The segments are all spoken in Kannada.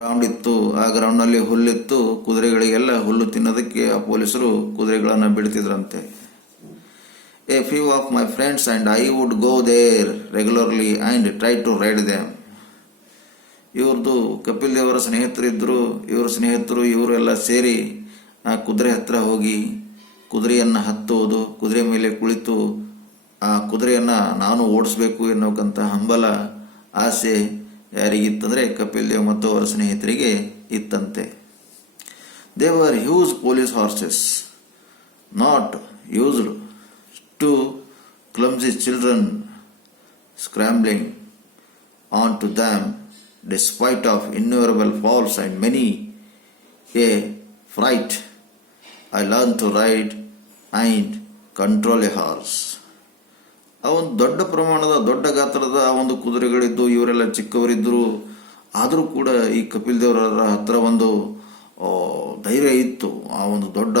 ಗ್ರೌಂಡ್ ಇತ್ತು. ಆ ಗ್ರೌಂಡ್ನಲ್ಲಿ ಹುಲ್ಲಿತ್ತು. ಕುದುರೆಗಳಿಗೆಲ್ಲ ಹುಲ್ಲು ತಿನ್ನೋದಕ್ಕೆ ಆ ಪೊಲೀಸರು ಕುದುರೆಗಳನ್ನು ಬಿಡ್ತಿದ್ರಂತೆ. A few of my friends and I would go there regularly and try to ride them. ಇವ್ರದ್ದು ಕಪಿಲ್ ದೇವರ ಸ್ನೇಹಿತರಿದ್ದರು. ಇವ್ರ ಸ್ನೇಹಿತರು ಇವರೆಲ್ಲ ಸೇರಿ ಆ ಕುದುರೆ ಹತ್ರ ಹೋಗಿ ಕುದುರೆಯನ್ನು ಹತ್ತುವುದು, ಕುದುರೆ ಮೇಲೆ ಕುಳಿತು ಆ ಕುದುರೆಯನ್ನು ನಾನು ಓಡಿಸ್ಬೇಕು ಎನ್ನುವಂಥ ಹಂಬಲ, ಆಸೆ ಯಾರಿಗಿತ್ತಂದರೆ ಕಪಿಲ್ ದೇವ್ ಮತ್ತು ಅವರ ಸ್ನೇಹಿತರಿಗೆ ಇತ್ತಂತೆ. They were huge police horses, not used to clumsy children scrambling on to them despite of innumerable falls and many a fright. I learned to ride and control a horse. ಆ ಒಂದು ದೊಡ್ಡ ಪ್ರಮಾಣದ ದೊಡ್ಡ ಗಾತ್ರದ ಆ ಒಂದು ಕುದುರೆಗಳಿದ್ದು, ಇವರೆಲ್ಲ ಚಿಕ್ಕವರಿದ್ದರು. ಆದರೂ ಕೂಡ ಈ ಕಪಿಲ್ ದೇವರ ಹತ್ರ ಒಂದು ಧೈರ್ಯ ಇತ್ತು. ಆ ಒಂದು ದೊಡ್ಡ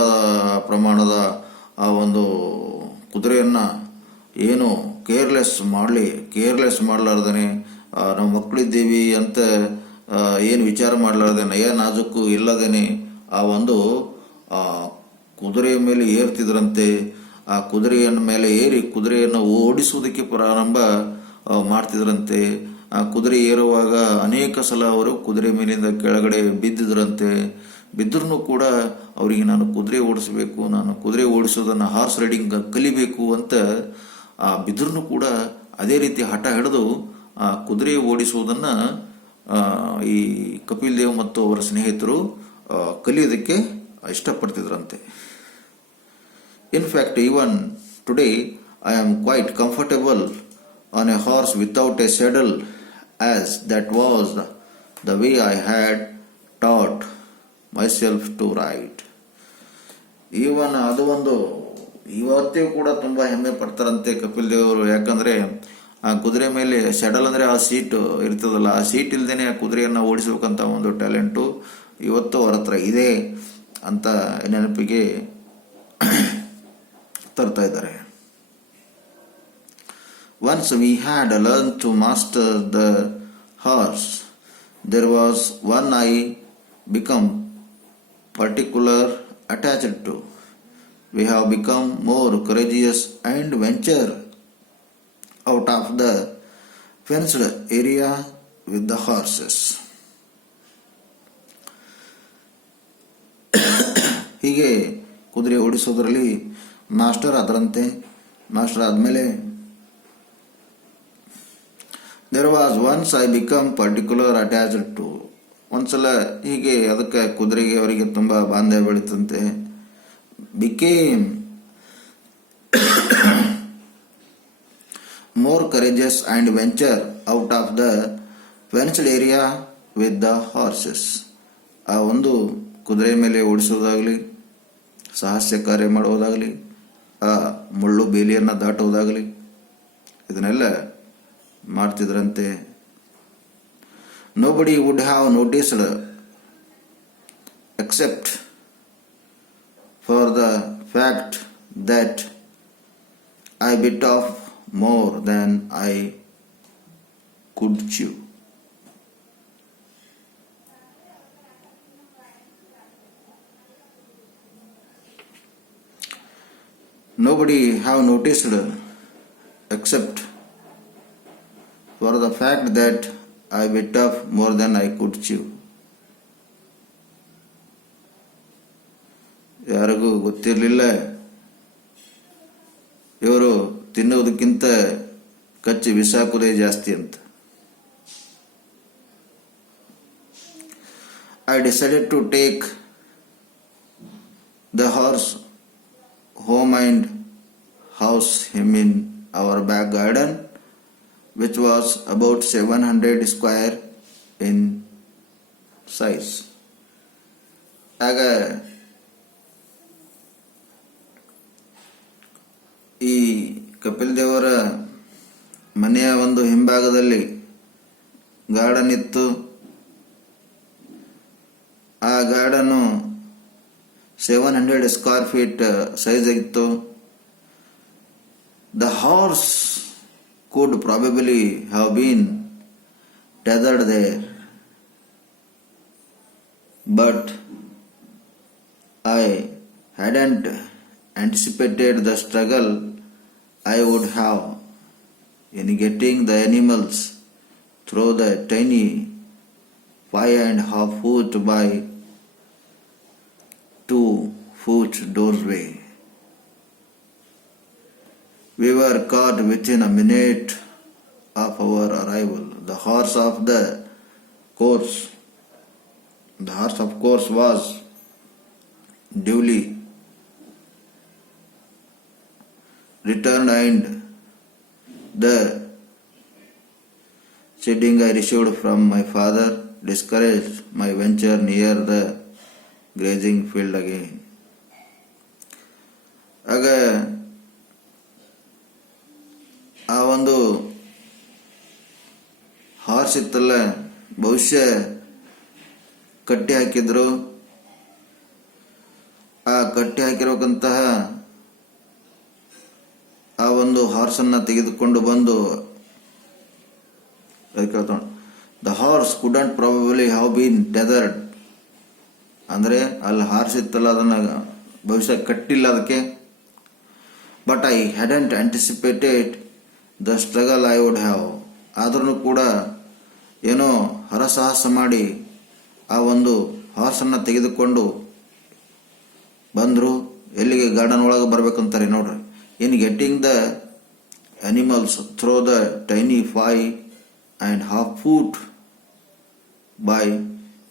ಪ್ರಮಾಣದ ಆ ಒಂದು ಕುದುರೆಯನ್ನು ಏನು ಕೇರ್ಲೆಸ್ ಮಾಡಲಾರ್ದೇ, ನಾವು ಮಕ್ಕಳಿದ್ದೀವಿ ಅಂತ ಏನು ವಿಚಾರ ಮಾಡಲಾರ್ದೆ, ನಯ ನಾಜುಕು ಇಲ್ಲದೇನೆ ಆ ಒಂದು ಕುದುರೆಯ ಮೇಲೆ ಏರ್ತಿದ್ರಂತೆ. ಆ ಕುದುರೆಯ ಮೇಲೆ ಏರಿ ಕುದುರೆಯನ್ನು ಓಡಿಸುವುದಕ್ಕೆ ಪ್ರಾರಂಭ ಮಾಡ್ತಿದ್ರಂತೆ. ಆ ಕುದುರೆ ಏರುವಾಗ ಅನೇಕ ಸಲ ಅವರು ಕುದುರೆ ಮೇಲಿಂದ ಕೆಳಗಡೆ ಬಿದ್ದಿದ್ರಂತೆ. ಬಿದ್ದರೂ ಕೂಡ ಅವರಿಗೆ ನಾನು ಕುದುರೆ ಓಡಿಸಬೇಕು, ನಾನು ಕುದುರೆ ಓಡಿಸೋದನ್ನು ಹಾರ್ಸ್ ರೈಡಿಂಗ್ ಕಲಿಬೇಕು ಅಂತ ಬಿದ್ದರೂ ಕೂಡ ಅದೇ ರೀತಿ ಹಠ ಹಿಡಿದು ಆ ಕುದುರೆ ಓಡಿಸುವುದನ್ನು ಈ ಕಪಿಲ್ ದೇವ್ ಮತ್ತು ಅವರ ಸ್ನೇಹಿತರು ಕಲಿಯೋದಕ್ಕೆ ಇಷ್ಟಪಡ್ತಿದ್ರಂತೆ. In fact even today I am quite comfortable on a horse without a saddle, as that was the way I had taught myself to ride. Even ಅದು ಒಂದು ಇವತ್ತೇ ಕೂಡ ತುಂಬ ಹೆಮ್ಮೆ ಪಡ್ತಾರಂತೆ ಕಪಿಲ್ ದೇವರು. ಯಾಕಂದರೆ ಆ ಕುದುರೆ ಮೇಲೆ ಸೆಡಲ್ ಅಂದರೆ ಆ ಸೀಟು ಇರ್ತದಲ್ಲ, ಆ ಸೀಟ್ ಇಲ್ದೇನೆ ಆ ಕುದುರೆಯನ್ನು ಓಡಿಸ್ಬೇಕಂತ ಒಂದು ಟ್ಯಾಲೆಂಟು ಇವತ್ತು ಅವರ ಹತ್ರ ಇದೆ ಅಂತ ನೆನಪಿಗೆ ತರ್ತಾ ಇದ್ದಾರೆ. Once we had learn to master the horse, there was one I become particular attached to. We have become more courageous and venture out of the fenced area with the horses. ಹೀಗೆ ಕುದುರೆ ಓಡಿಸೋದ್ರಲ್ಲಿ ಮಾಸ್ಟರ್ ಅದರಂತೆ. ಮಾಸ್ಟರ್ ಆದಮೇಲೆ there was once I become particular attached to. ಒಂದ್ಸಲ ಹೀಗೆ ಅದಕ್ಕೆ ಕುದುರೆಗೆ ಅವರಿಗೆ ತುಂಬ ಬಾಂಧವ್ಯ ಬೆಳೀತಂತೆ. became more courageous and venture out of the fenced area with the horses. ಆ ಒಂದು ಕುದುರೆ ಮೇಲೆ ಓಡಿಸೋದಾಗಲಿ, ಸಾಹಸ ಕಾರ್ಯ ಮಾಡುವುದಾಗಲಿ, ಆ ಮುಳ್ಳು ಬೇಲಿಯನ್ನು ದಾಟುವುದಾಗಲಿ, ಇದನ್ನೆಲ್ಲ ಮಾಡ್ತಿದ್ರಂತೆ. Nobody would have noticed except for the fact that I bit off more than I could chew. Nobody have noticed except for the fact that I bit off more than I could chew. ಯಾರಿಗೂ ಗೊತ್ತಿರಲಿಲ್ಲ ಇವರು ತಿನ್ನುವುದಕ್ಕಿಂತ ಕಚ್ಚಿ ಬಿಸಾಕುವುದೇ ಜಾಸ್ತಿ ಅಂತ. I decided to take the horse home and house him in our back garden, which was about 700 square in size. ಆಗ ಈ ಕಪಿಲ್ ದೇವರ ಮನೆಯ ಒಂದು ಹಿಂಭಾಗದಲ್ಲಿ ಗಾರ್ಡನ್ ಇತ್ತು. ಆ ಗಾರ್ಡನ್ನು 700 ಸ್ಕ್ವೇರ್ ಫೀಟ್ ಸೈಜ್ ಆಗಿತ್ತು. The horse could probably have been tethered there. but I hadn't anticipated the struggle I would have in getting the animals through the tiny 5.5 foot by 2 foot doorway. We were caught within a minute of our arrival. The horse, of course, was duly returned, and the chiding I received from my father discouraged my venture near the grazing field again. ಆಗ ಆ ಒಂದು ಹಾರ್ಸ್ ಇತ್ತಲ್ಲ, ಬಹುಶಃ ಕಟ್ಟಿ ಹಾಕಿದ್ರು. ಆ ಕಟ್ಟಿ ಹಾಕಿರೋಕಂತಹ ಆ ಒಂದು ಹಾರ್ಸನ್ನು ತೆಗೆದುಕೊಂಡು ಬಂದು the horse couldn't probably have been tethered. ಅಂದರೆ ಅಲ್ಲಿ ಹಾರ್ಸ್ ಇತ್ತಲ್ಲ, ಅದನ್ನು ಬಹುಶಃ ಕಟ್ಟಿಲ್ಲ ಅದಕ್ಕೆ. But I hadn't anticipated the struggle I would have. ಆದ್ರೂ ಕೂಡ ಏನೋ ಹರಸಾಹಸ ಮಾಡಿ ಆ ಒಂದು ಹಾರ್ಸನ್ನು ತೆಗೆದುಕೊಂಡು ಬಂದರು. ಎಲ್ಲಿಗೆ? ಗಾರ್ಡನ್ ಒಳಗೆ ಬರ್ಬೇಕಂತಾರೆ ನೋಡ್ರಿ. In getting the animals through the tiny 5.5 foot by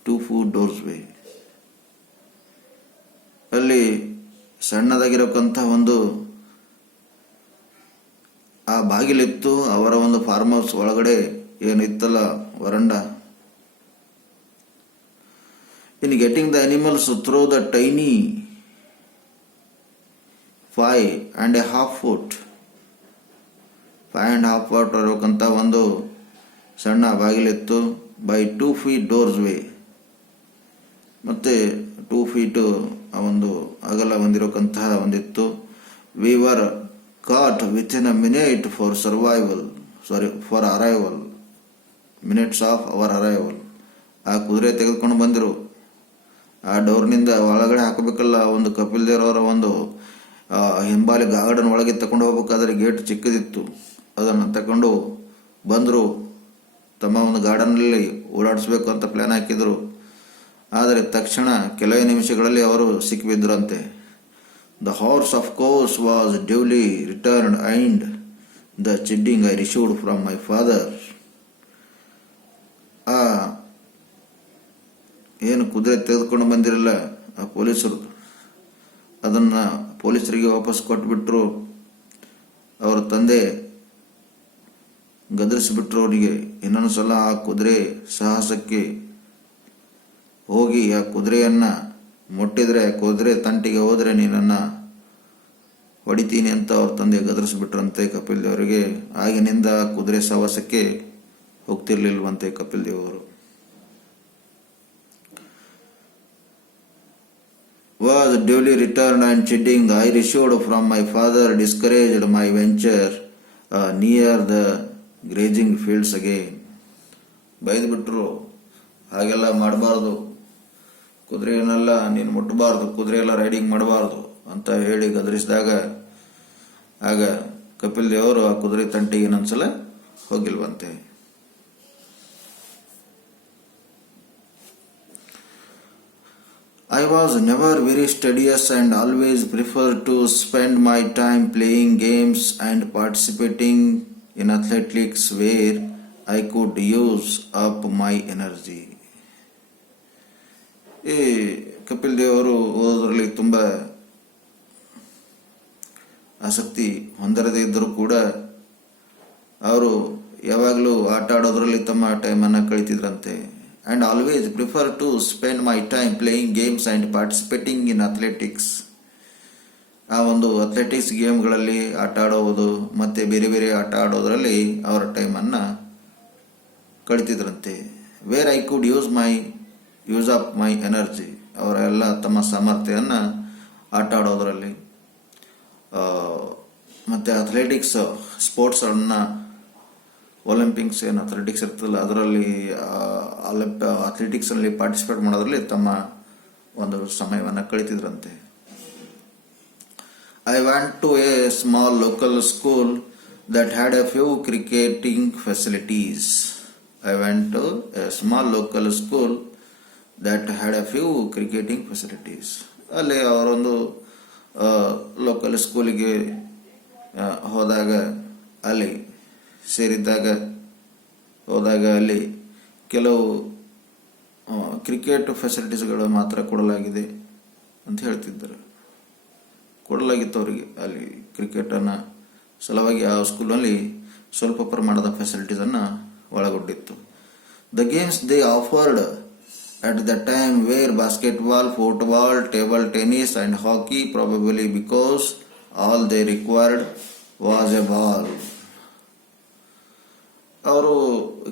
2 foot doorway. ಅಲ್ಲಿ ಸಣ್ಣದಾಗಿರೋಕ್ಕಂಥ ಒಂದು ಆ ಬಾಗಿಲಿತ್ತು. ಅವರ ಒಂದು ಫಾರ್ಮ್ ಹೌಸ್ ಒಳಗಡೆ ಏನಿತ್ತಲ್ಲ ವರಂಡ. In getting the animals through the tiny 5.5 foot ಇರೋಕ್ಕಂಥ ಒಂದು ಸಣ್ಣ ಬಾಗಿಲಿತ್ತು. ಬೈ 2 feet doorway, ಮತ್ತೆ 2 feet ಆ ಒಂದು ಅಗಲ ಹೊಂದಿರೋಕ್ಕಂತಹ ಒಂದಿತ್ತು. We were caught within a minute for arrival, minutes of our arrival. ಆ ಕುದುರೆ ತೆಗೆದುಕೊಂಡು ಬಂದಿರು. ಆ ಡೋರ್ನಿಂದ ಒಳಗಡೆ ಹಾಕಬೇಕಲ್ಲ, ಒಂದು ಕಪಿಲ್ ದೇವ್ ಅವರ ಒಂದು ಹಿಂಬಾಲಿ ಗಾರ್ಡನ್ ಒಳಗೆ ತಗೊಂಡು ಹೋಗ್ಬೇಕಾದ್ರೆ ಗೇಟ್ ಚಿಕ್ಕದಿತ್ತು. ಅದನ್ನು ತಗೊಂಡು ಬಂದರು. ತಮ್ಮ ಒಂದು ಗಾರ್ಡನ್ನಲ್ಲಿ ಓಡಾಡಿಸ್ಬೇಕು ಅಂತ ಪ್ಲಾನ್ ಹಾಕಿದರು. ಆದರೆ ತಕ್ಷಣ ಕೆಲವೇ ನಿಮಿಷಗಳಲ್ಲಿ ಅವರು ಸಿಕ್ಕಿಬಿದ್ದರಂತೆ. The horse of course was duly returned and the chiding I received from my father. ಆ ಏನು ಕುದುರೆ ತೆಗೆದುಕೊಂಡು ಬಂದಿರಲ್ಲ ಆ ಪೊಲೀಸರು, ಅದನ್ನು ಪೊಲೀಸರಿಗೆ ವಾಪಸ್ ಕೊಟ್ಬಿಟ್ರು. ಅವರ ತಂದೆ ಗದರಿಸಿಬಿಟ್ರು ಅವರಿಗೆ. ಇನ್ನೊಂದು ಸಲ ಆ ಕುದುರೆ ಸಾಹಸಕ್ಕೆ ಹೋಗಿ ಆ ಕುದುರೆಯನ್ನ ಮುಟ್ಟಿದ್ರೆ, ಕುದುರೆ ತಂಟಿಗೆ ಹೋದ್ರೆ ನೀನನ್ನ ಹೊಡಿತೀನಿ ಅಂತ ಅವ್ರ ತಂದೆ ಗದರಿಸಿಬಿಟ್ರಂತೆ ಕಪಿಲ್ ದೇವರಿಗೆ. ಆಗಿನಿಂದ ಕುದುರೆ ಸಾಹಸಕ್ಕೆ ಹೋಗ್ತಿರ್ಲಿಲ್ವಂತೆ ಕಪಿಲ್ ದೇವ್ ಅವರು. Was duly returned and chiding I received from my father discouraged my venture near the grazing fields again. ಬೈದು ಬಿಟ್ರು, ಹಾಗೆಲ್ಲ ಮಾಡಬಾರ್ದು, ಕುದುರೆಯನ್ನೆಲ್ಲ ನೀನು ಮುಟ್ಟಬಾರ್ದು, ಕುದುರೆ ಎಲ್ಲ ರೈಡಿಂಗ್ ಮಾಡಬಾರ್ದು ಅಂತ ಹೇಳಿ ಗದರಿಸಿದಾಗ ಆಗ ಕಪಿಲ್ ದೇವರು ಆ ಕುದುರೆ ತಂಟಿಗೆ ಇನ್ನೊಂದ್ಸಲ ಹೋಗಿಲ್ವಂತೆ. I was never very studious and always preferred to spend my time playing games and participating in athletics where I could use up my energy. ಈ ಕಪಿಲ್ ದೇವ್ ಅವರು ಓದೋದ್ರಲ್ಲಿ ತುಂಬ ಆಸಕ್ತಿ ಹೊಂದರದೇ ಇದ್ದರೂ ಕೂಡ ಅವರು ಯಾವಾಗಲೂ ಆಟ ಆಡೋದ್ರಲ್ಲಿ ತಮ್ಮ ಟೈಮನ್ನು ಕಳೀತಿದ್ರಂತೆ. And always prefer to spend my time playing games and participating in athletics. ಆ ಒಂದು ಅಥ್ಲೆಟಿಕ್ಸ್ ಗೇಮ್ಗಳಲ್ಲಿ ಆಟ ಆಡೋದು ಮತ್ತು ಬೇರೆ ಬೇರೆ ಆಟ ಆಡೋದ್ರಲ್ಲಿ ಅವರ ಟೈಮನ್ನು ಕಳೀತಿದ್ರಂತೆ. Where I could use up my energy, ಅವರೆಲ್ಲ ತಮ್ಮ ಸಾಮರ್ಥ್ಯವನ್ನು ಆಟ ಆಡೋದ್ರಲ್ಲಿ ಮತ್ತು ಅಥ್ಲೆಟಿಕ್ಸ್ ಸ್ಪೋರ್ಟ್ಸನ್ನು ಒಲಿಂಪಿಕ್ಸ್ ಏನು ಅಥ್ಲೆಟಿಕ್ಸ್ ಇರ್ತದಲ್ಲ ಅದರಲ್ಲಿ ಅಥ್ಲೆಟಿಕ್ಸಲ್ಲಿ ಪಾರ್ಟಿಸಿಪೇಟ್ ಮಾಡೋದ್ರಲ್ಲಿ ತಮ್ಮ ಒಂದು ಸಮಯವನ್ನು ಕಳೀತಿದ್ರಂತೆ. I went to a small local school that had a few cricketing facilities. I went to a small local school that had a few cricketing facilities. ಅಲ್ಲಿ ಅವರೊಂದು ಲೋಕಲ್ ಸ್ಕೂಲಿಗೆ ಹೋದಾಗ ಅಲ್ಲಿ ಹೋದಾಗ ಅಲ್ಲಿ ಕೆಲವು ಕ್ರಿಕೆಟ್ ಫೆಸಿಲಿಟೀಸ್ಗಳು ಮಾತ್ರ ಕೊಡಲಾಗಿದೆ ಅಂತ ಹೇಳ್ತಿದ್ದರು. ಕೊಡಲಾಗಿತ್ತು ಅವರಿಗೆ ಅಲ್ಲಿ ಕ್ರಿಕೆಟನ್ನು ಸಲುವಾಗಿ ಆ ಸ್ಕೂಲಲ್ಲಿ ಸ್ವಲ್ಪ ಪ್ರಮಾಣದ ಫೆಸಿಲಿಟೀಸನ್ನು ಒಳಗೊಂಡಿತ್ತು. The games they offered at the time were basketball, football, table tennis and hockey, probably because all they required was a ball. ಅವರು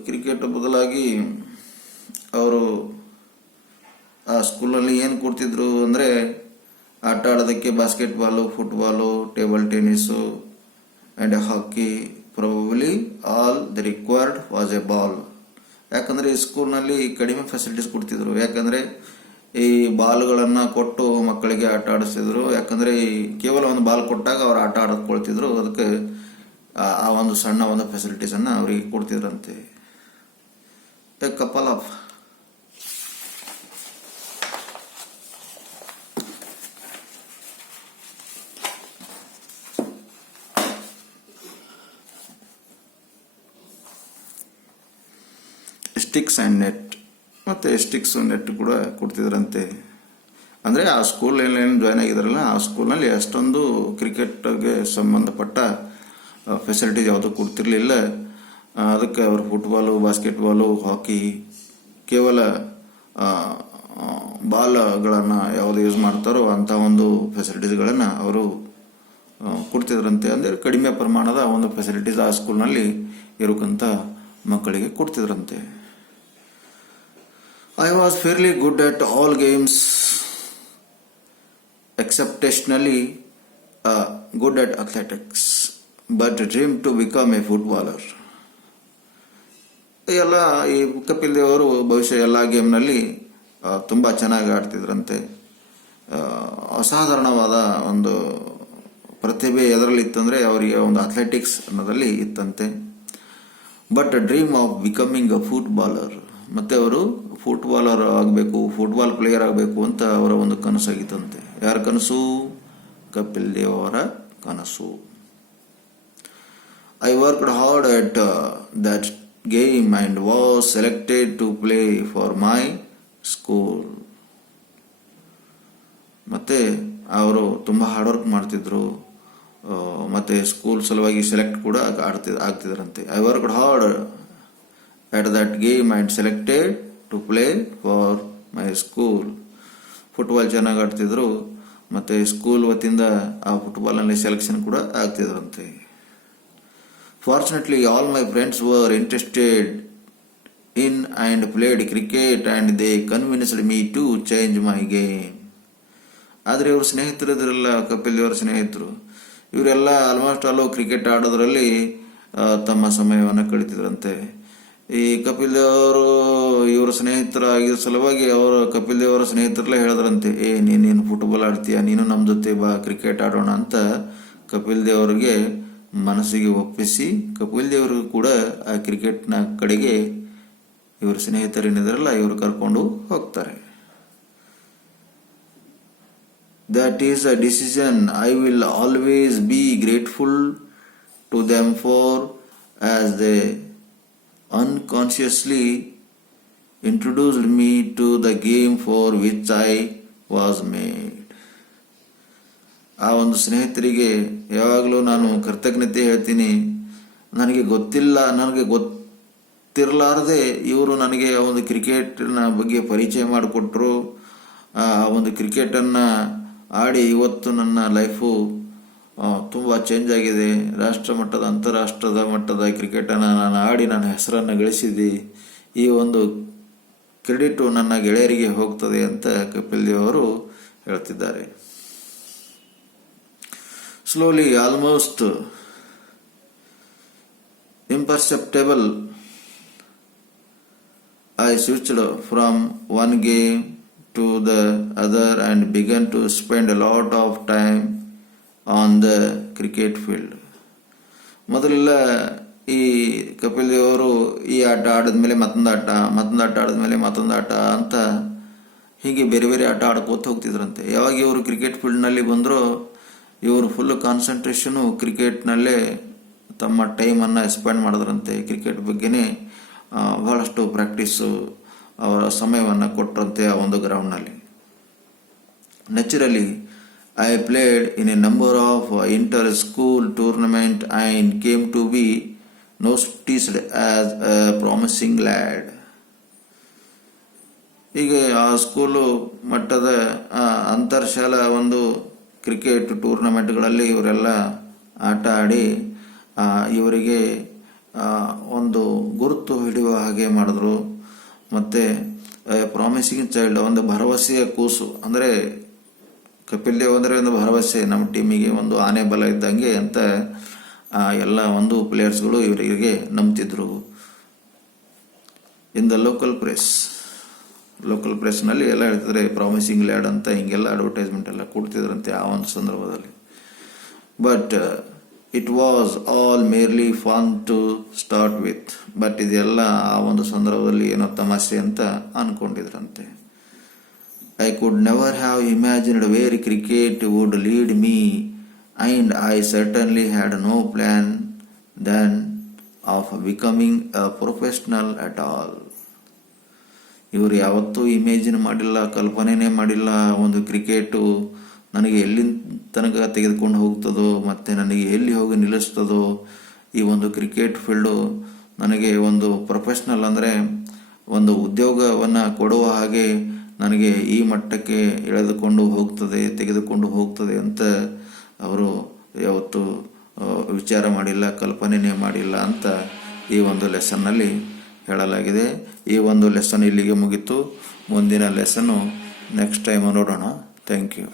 ಕ್ರಿಕೆಟ್ ಬದಲಾಗಿ ಅವರು ಆ ಸ್ಕೂಲಲ್ಲಿ ಏನು ಕೊಡ್ತಿದ್ರು ಅಂದರೆ ಆಟ ಆಡೋದಕ್ಕೆ basketball, football, table tennis and hockey, probably all the required was A ball. ಯಾಕಂದರೆ ಈ ಸ್ಕೂಲ್ನಲ್ಲಿ ಕಡಿಮೆ ಫೆಸಿಲಿಟೀಸ್ ಕೊಡ್ತಿದ್ರು. ಯಾಕಂದರೆ ಈ ಬಾಲ್ಗಳನ್ನು ಕೊಟ್ಟು ಮಕ್ಕಳಿಗೆ ಆಟ ಆಡಿಸ್ತಿದ್ರು. ಯಾಕಂದರೆ ಕೇವಲ ಒಂದು ಬಾಲ್ ಕೊಟ್ಟಾಗ ಅವ್ರು ಆಟ ಆಡ್ಕೊಳ್ತಿದ್ರು. ಅದಕ್ಕೆ ಆ ಒಂದು ಸಣ್ಣ ಒಂದು ಫೆಸಿಲಿಟೀಸನ್ನು ಅವರಿಗೆ ಕೊಡ್ತಿದ್ರಂತೆ. A couple of sticks and net, ಮತ್ತು ಸ್ಟಿಕ್ಸು ನೆಟ್ ಕೂಡ ಕೊಡ್ತಿದ್ರಂತೆ. ಅಂದರೆ ಆ ಸ್ಕೂಲ್ ಏನು ಜಾಯ್ನ್ ಆಗಿದಾರಲ್ಲ ಆ ಸ್ಕೂಲ್ನಲ್ಲಿ ಅಷ್ಟೊಂದು ಕ್ರಿಕೆಟ್ಗೆ ಸಂಬಂಧಪಟ್ಟ ಫೆಸಿಲಿಟೀಸ್ ಯಾವುದೂ ಕೊಡ್ತಿರ್ಲಿಲ್ಲ. ಅದಕ್ಕೆ ಅವರು ಫುಟ್ಬಾಲು, ಬಾಸ್ಕೆಟ್ಬಾಲು, ಹಾಕಿ ಕೇವಲ ಬಾಲ್ಗಳನ್ನು ಯಾವುದು ಯೂಸ್ ಮಾಡ್ತಾರೋ ಅಂಥ ಒಂದು ಫೆಸಿಲಿಟೀಸ್ಗಳನ್ನು ಅವರು ಕೊಡ್ತಿದ್ರಂತೆ. ಅಂದರೆ ಕಡಿಮೆ ಪ್ರಮಾಣದ ಒಂದು ಫೆಸಿಲಿಟೀಸ್ ಆ ಸ್ಕೂಲ್ನಲ್ಲಿ ಇರೋಕ್ಕಂಥ ಮಕ್ಕಳಿಗೆ ಕೊಡ್ತಿದ್ರಂತೆ. I was fairly good at all games, exceptionally good at athletics, but dreamed to become a footballer. ಎಲ್ಲ ಈ ಕಪಿಲ್ ದೇವ್ ಅವರು ಬಹುಶಃ ಎಲ್ಲ ಗೇಮ್ನಲ್ಲಿ ತುಂಬ ಚೆನ್ನಾಗಿ ಆಡ್ತಿದ್ರಂತೆ. ಅಸಾಧಾರಣವಾದ ಒಂದು ಪ್ರತಿಭೆ ಎದರಲ್ಲಿ ಇತ್ತಂದರೆ ಅವರಿಗೆ ಒಂದು ಅಥ್ಲೆಟಿಕ್ಸ್ ಅನ್ನೋದಲ್ಲಿ ಇತ್ತಂತೆ. But dream of becoming a footballer, ಮತ್ತು ಅವರು ಫುಟ್ಬಾಲರ್ ಆಗಬೇಕು, ಫುಟ್ಬಾಲ್ ಪ್ಲೇಯರ್ ಆಗಬೇಕು ಅಂತ ಅವರ ಒಂದು ಕನಸಾಗಿತ್ತಂತೆ. ಯಾರ ಕನಸು? ಕಪಿಲ್ ದೇವ್ ಅವರ ಕನಸು. I worked hard at that game and was selected to play for my school. ಮತ್ತು ಅವರು ತುಂಬ ಹಾರ್ಡ್ ವರ್ಕ್ ಮಾಡ್ತಿದ್ರು, ಮತ್ತು ಸ್ಕೂಲ್ ಸಲುವಾಗಿ ಸೆಲೆಕ್ಟ್ ಕೂಡ ಆಗ್ತಿದ್ರಂತೆ. I worked hard at that game and selected to play for my school. Football ಚೆನ್ನಾಗಿ ಆಡ್ತಿದ್ರು, ಮತ್ತು ಸ್ಕೂಲ್ ವತಿಯಿಂದ ಆ ಫುಟ್ಬಾಲ್ನಲ್ಲಿ ಸೆಲೆಕ್ಷನ್ ಕೂಡ ಆಗ್ತಿದ್ರಂತೆ. Fortunately all my friends were interested in and played cricket and they convinced me to change my game. ಆದರೆ ಇವರು ಸ್ನೇಹಿತರು ಇದ್ರಲ್ಲ, ಕಪಿಲ್ ದೇವರ ಸ್ನೇಹಿತರು, ಇವರೆಲ್ಲ ಆಲ್ಮೋಸ್ಟ್ ಆಲ್ ಕ್ರಿಕೆಟ್ ಆಡೋದ್ರಲ್ಲಿ ತಮ್ಮ ಸಮಯವನ್ನು ಕಳೀತಿದ್ರಂತೆ. ಈ ಕಪಿಲ್ ದೇವ್ ಅವರು ಇವರ ಸ್ನೇಹಿತರಾಗಿದ್ದ ಸಲುವಾಗಿ ಅವರು ಕಪಿಲ್ ದೇವ್ ಅವರ ಸ್ನೇಹಿತರೆಲ್ಲ ಹೇಳಿದ್ರಂತೆ, ನೀನು ಫುಟ್ಬಾಲ್ ಆಡ್ತೀಯ, ನೀನು ನಮ್ಮ ಜೊತೆ ಬಾ ಕ್ರಿಕೆಟ್ ಆಡೋಣ ಅಂತ ಕಪಿಲ್ ದೇವ್ ಅವರಿಗೆ ಮನಸ್ಸಿಗೆ ಒಪ್ಪಿಸಿ ಕಪಿಲ್ ದೇವ್ರಿಗೂ ಕೂಡ ಆ ಕ್ರಿಕೆಟ್ನ ಕಡೆಗೆ ಇವರು ಸ್ನೇಹಿತರೇನಿದ್ರಲ್ಲ ಇವರು ಕರ್ಕೊಂಡು ಹೋಗ್ತಾರೆ. That is a decision I will always be grateful to them for, as they unconsciously introduced me to the game for which I was made. ಆ ಒಂದು ಸ್ನೇಹಿತರಿಗೆ ಯಾವಾಗಲೂ ನಾನು ಕೃತಜ್ಞತೆ ಹೇಳ್ತೀನಿ. ನನಗೆ ಗೊತ್ತಿರಲಾರದೆ ಇವರು ನನಗೆ ಆ ಒಂದು ಕ್ರಿಕೆಟ್ನ ಬಗ್ಗೆ ಪರಿಚಯ ಮಾಡಿಕೊಟ್ರು. ಆ ಒಂದು ಕ್ರಿಕೆಟನ್ನು ಆಡಿ ಇವತ್ತು ನನ್ನ ಲೈಫು ತುಂಬ ಚೇಂಜ್ ಆಗಿದೆ. ರಾಷ್ಟ್ರ ಮಟ್ಟದ ಅಂತಾರಾಷ್ಟ್ರದ ಮಟ್ಟದ ಕ್ರಿಕೆಟನ್ನು ನಾನು ಆಡಿ ನನ್ನ ಹೆಸರನ್ನು ಗಳಿಸಿದೆ. ಈ ಒಂದು ಕ್ರೆಡಿಟು ನನ್ನ ಗೆಳೆಯರಿಗೆ ಹೋಗ್ತದೆ ಅಂತ ಕಪಿಲ್ ದೇವ್ ಅವರು ಹೇಳ್ತಿದ್ದಾರೆ. Slowly, almost imperceptible. I switched from one game to the other and began to spend a lot of time on the cricket field. ಮೊದಲೆಲ್ಲ ಈ ಕಪಿಲ್ ದೇವ್ ಅವರು ಈ ಆಟ ಆಡಿದ್ಮೇಲೆ ಮತ್ತೊಂದು ಆಟ ಆಡಿದ್ಮೇಲೆ ಮತ್ತೊಂದು ಆಟ ಅಂತ ಹೀಗೆ ಬೇರೆ ಬೇರೆ ಆಟ ಆಡ್ಕೋತ ಹೋಗ್ತಿದ್ರಂತೆ. ಯಾವಾಗ ಇವರು ಕ್ರಿಕೆಟ್ ಫೀಲ್ಡ್ನಲ್ಲಿ ಬಂದರೋ ಇವರು ಫುಲ್ ಕಾನ್ಸಂಟ್ರೇಷನು ಕ್ರಿಕೆಟ್ನಲ್ಲೇ ತಮ್ಮ ಟೈಮನ್ನು ಸ್ಪೆಂಡ್ ಮಾಡಿದ್ರಂತೆ. ಕ್ರಿಕೆಟ್ ಬಗ್ಗೆನೇ ಬಹಳಷ್ಟು ಪ್ರಾಕ್ಟೀಸು ಅವರ ಸಮಯವನ್ನು ಕೊಟ್ಟರಂತೆ ಆ ಒಂದು ಗ್ರೌಂಡ್ನಲ್ಲಿ. Naturally I played in a number of inter-school tournaments and came to be noticed as a promising lad. ಹೀಗೆ ಆ ಸ್ಕೂಲು ಮಟ್ಟದ ಅಂತರ್ಶಾಲಾ ಒಂದು ಕ್ರಿಕೆಟ್ ಟೂರ್ನಮೆಂಟ್ಗಳಲ್ಲಿ ಇವರೆಲ್ಲ ಆಟ ಆಡಿ ಇವರಿಗೆ ಒಂದು ಗುರುತು ಹಿಡಿಯುವ ಹಾಗೆ ಮಾಡಿದ್ರು. ಮತ್ತು ಪ್ರಾಮಿಸಿಂಗ್ ಚೈಲ್ಡ್, ಒಂದು ಭರವಸೆಯ ಕೂಸು, ಅಂದರೆ ಕಪಿಲ್ ದೇವ್ ಅಂದರೆ ಒಂದು ಭರವಸೆ, ನಮ್ಮ ಟೀಮಿಗೆ ಒಂದು ಆನೆ ಬಲ ಇದ್ದಂಗೆ ಅಂತ ಎಲ್ಲ ಒಂದು ಪ್ಲೇಯರ್ಸ್ಗಳು ಇವರಿಗೆ ನಂಬ್ತಿದ್ರು. ಇನ್ ದ ಲೋಕಲ್ ಪ್ರೆಸ್ನಲ್ಲಿ ಎಲ್ಲ ಹೇಳ್ತಿದ್ರೆ ಪ್ರಾಮಿಸಿಂಗ್ ಲ್ಯಾಡ್ ಅಂತ ಹಿಂಗೆಲ್ಲ ಅಡ್ವರ್ಟೈಸ್ಮೆಂಟ್ ಎಲ್ಲ ಕೊಡ್ತಿದ್ರಂತೆ ಆ ಒಂದು ಸಂದರ್ಭದಲ್ಲಿ. But it was all merely fun to start with. But ಇದೆಲ್ಲ ಆ ಒಂದು ಸಂದರ್ಭದಲ್ಲಿ ಏನೋ ತಮಾಷೆ ಅಂತ ಅನ್ಕೊಂಡಿದ್ರಂತೆ. I could never have imagined where cricket would lead me, and I certainly had no plan then of becoming a professional at all. ಇವರು ಯಾವತ್ತೂ ಇಮೇಜಿನ್ ಮಾಡಿಲ್ಲ, ಕಲ್ಪನೆನೇ ಮಾಡಿಲ್ಲ ಒಂದು ಕ್ರಿಕೆಟು ನನಗೆ ಎಲ್ಲಿ ತನಕ ತೆಗೆದುಕೊಂಡು ಹೋಗ್ತದೋ ಮತ್ತು ನನಗೆ ಎಲ್ಲಿ ಹೋಗಿ ನಿಲ್ಲಿಸ್ತದೋ. ಈ ಒಂದು ಕ್ರಿಕೆಟ್ ಫೀಲ್ಡು ನನಗೆ ಒಂದು ಪ್ರೊಫೆಷ್ನಲ್ ಅಂದರೆ ಒಂದು ಉದ್ಯೋಗವನ್ನು ಕೊಡುವ ಹಾಗೆ ನನಗೆ ಈ ಮಟ್ಟಕ್ಕೆ ತೆಗೆದುಕೊಂಡು ಹೋಗ್ತದೆ ಅಂತ ಅವರು ಯಾವತ್ತೂ ವಿಚಾರ ಮಾಡಿಲ್ಲ, ಕಲ್ಪನೆನೇ ಮಾಡಿಲ್ಲ ಅಂತ ಈ ಒಂದು ಲೆಸನ್ನಲ್ಲಿ ಹೇಳಲಾಗಿದೆ. ಈ ಒಂದು ಲೆಸನ್ ಇಲ್ಲಿಗೆ ಮುಗಿತು. ಮುಂದಿನ ಲೆಸನ್ನು ನೆಕ್ಸ್ಟ್ ಟೈಮ್ ನೋಡೋಣ. Thank you.